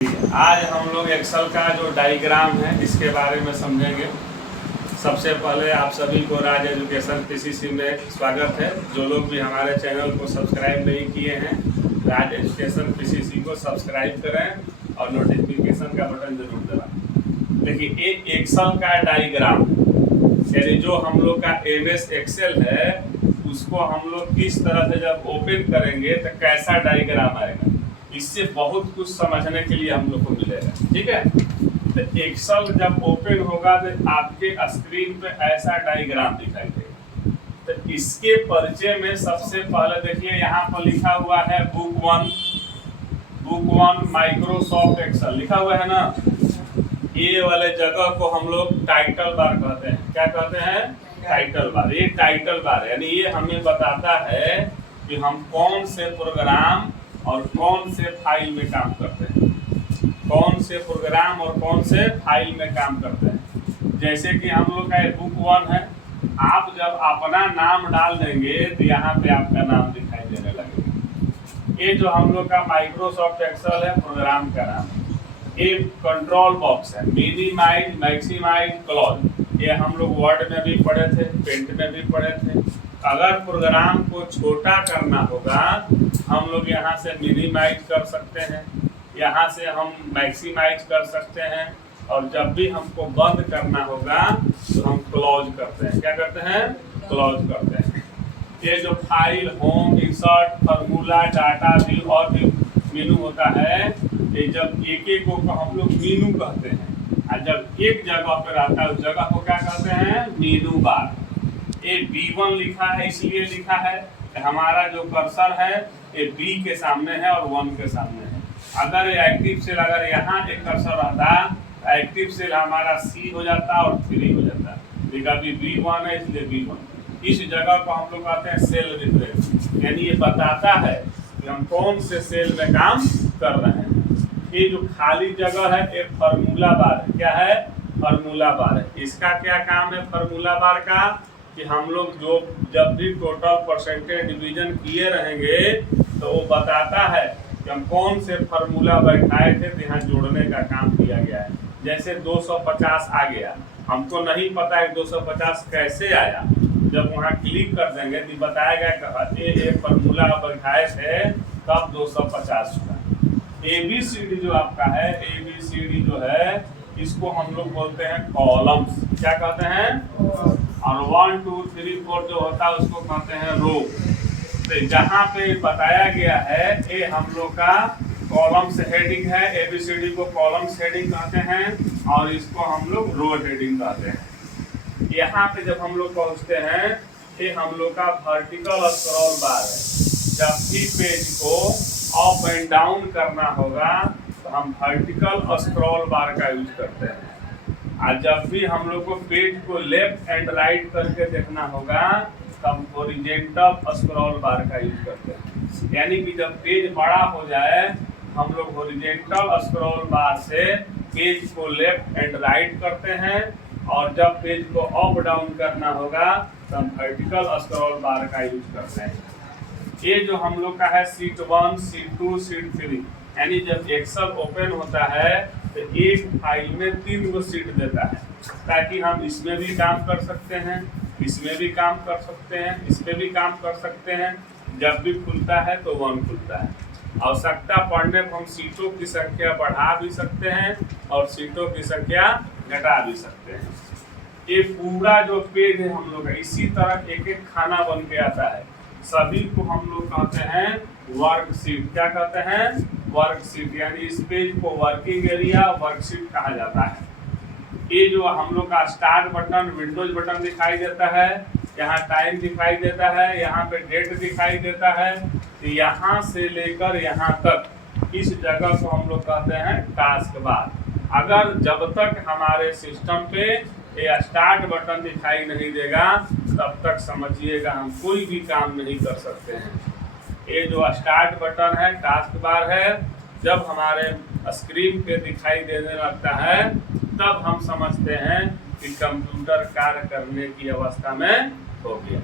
आज हम लोग एक्सेल का जो डायग्राम है इसके बारे में समझेंगे। सबसे पहले आप सभी को राज एजुकेशन पीसीसी में स्वागत है। जो लोग भी हमारे चैनल को सब्सक्राइब नहीं किए हैं, राज एजुकेशन पीसीसी को सब्सक्राइब करें और नोटिफिकेशन का बटन जरूर दबाएं। देखिए, एक एक्सेल का डायग्राम यानी जो हम लोग का एमएस एक्सेल है उसको हम लोग किस तरह से जब ओपन करेंगे तो कैसा डायग्राम आएगा, इससे बहुत कुछ समझने के लिए हम लोग को मिलेगा। ठीक है, तो एक्सेल जब ओपन होगा तो आपके स्क्रीन पे ऐसा डायग्राम दिखाई देगा। तो इसके परिचय में सबसे पहले देखिए, यहाँ पर लिखा हुआ है बुक वन माइक्रोसॉफ्ट एक्सेल लिखा हुआ है ना। ये वाले जगह को हम लोग टाइटल बार कहते हैं। क्या कहते हैं? Title bar. ये टाइटल बार यानी ये हमें बताता है कि हम कौन से प्रोग्राम और कौन से फाइल में काम करते हैं, कौन से प्रोग्राम और कौन से फाइल में काम करते हैं। जैसे कि हम लोग का बुक वन है, आप जब अपना नाम डाल देंगे तो यहाँ पे आपका नाम दिखाई देने लगेगा। ये जो हम लोग का माइक्रोसॉफ्ट एक्सेल है, प्रोग्राम का नाम है। ये कंट्रोल बॉक्स है, मिनिमाइज, मैक्सिमाइज, क्लोज। ये हम लोग वर्ड में भी पढ़े थे, पेंट में भी पढ़े थे। अगर प्रोग्राम को छोटा करना होगा हम लोग यहाँ से मिनिमाइज कर सकते हैं, यहाँ से हम मैक्सिमाइज कर सकते हैं, और जब भी हमको बंद करना होगा तो हम क्लोज करते हैं। क्या करते हैं? क्लोज करते हैं। ये जो file, home, insert, formula, data, view और भी मेनू होता है, ये जब एक एक को हम लोग मेनू कहते हैं, और जब एक जगह पर आता है उस जगह को क्या कहते हैं? मेनू बार। ये B1 लिखा है, इसलिए लिखा है कि हमारा जो कर्सर है ये B के सामने है और 1 के सामने है। अगर ये एक्टिव सेल, अगर यहाँ एक कर्सर रहता तो एक्टिव सेल हमारा C हो जाता और 3 हो जाता। लेकिन अभी B1 है इसलिए B1। इस जगह को हम लोग कहते हैं सेल रिफरेंस, यानी ये बताता है कि हम कौन से सेल में काम कर रहे हैं। ये जो खाली जगह है एक फार्मूला बार है। क्या है? फार्मूला बार है। इसका क्या काम है फार्मूला बार का? कि हम लोग जो जब भी टोटल परसेंटेज डिवीजन किए रहेंगे तो वो बताता है कि हम कौन से फार्मूला बैठाए थे तो यहाँ जोड़ने का काम किया गया है। जैसे 250 आ गया, हमको नहीं पता है 250 कैसे आया। जब वहाँ क्लिक कर देंगे तो बताया गया कि ये फार्मूला बैठाए थे तब 250 हुआ। ABCD जो आपका है, ABCD जो है इसको हम लोग बोलते हैं कॉलम्स। क्या कहते हैं? और 1 2 3 4 जो होता है उसको कहते हैं रो। तो जहाँ पे बताया गया है ये हम लोग का कॉलम्स हेडिंग है। ABCD को कॉलम्स हेडिंग कहते हैं और इसको हम लोग रो हेडिंग कहते हैं। यहाँ पे जब हम लोग पहुँचते हैं ये हम लोग का वर्टिकल स्क्रॉल बार है। जब भी पेज को अप एंड डाउन करना होगा तो हम वर्टिकल स्क्रॉल बार का यूज करते हैं। और जब भी हम लोग को पेज को लेफ्ट एंड राइट करके देखना होगा तब हॉरिजॉन्टल स्क्रॉल बार का यूज करते हैं। यानी कि जब पेज बड़ा हो जाए हम लोग हॉरिजॉन्टल स्क्रॉल बार से पेज को लेफ्ट एंड राइट करते हैं, और जब पेज को अप डाउन करना होगा तो हम वर्टिकल स्क्रॉल बार का यूज करते हैं। ये जो हम लोग का है शीट 1, शीट 2, शीट 3, यानी जब एक्सेल ओपन होता है तो एक फाइल में 3 गो शीट देता है, ताकि हम इसमें भी काम कर सकते हैं, इसमें भी काम कर सकते हैं, इसमें भी काम कर सकते हैं। जब भी खुलता है तो 1 खुलता है। आवश्यकता पड़ने पर हम सीटों की संख्या बढ़ा भी सकते हैं और सीटों की संख्या घटा भी सकते हैं। ये पूरा जो पेज है हम लोग का इसी तरह एक एक खाना बन के आता है। सभी को हम लोग कहते हैं वर्कशीट। क्या कहते हैं? वर्कशीट। यानी इस पेज को वर्किंग एरिया, वर्कशीट कहा जाता है। ये जो हम लोग का स्टार्ट बटन, विंडोज बटन दिखाई देता है, यहाँ टाइम दिखाई देता है, यहाँ पे डेट दिखाई देता है, तो यहाँ से लेकर यहाँ तक इस जगह को हम लोग कहते हैं टास्क बार। अगर जब तक हमारे सिस्टम पे ये स्टार्ट बटन दिखाई नहीं देगा तब तक समझिएगा हम कोई भी काम नहीं कर सकते हैं। ये जो स्टार्ट बटन है टास्क बार है, जब हमारे स्क्रीन पे दिखाई देने लगता है तब हम समझते हैं कि कंप्यूटर कार्य करने की अवस्था में हो गया।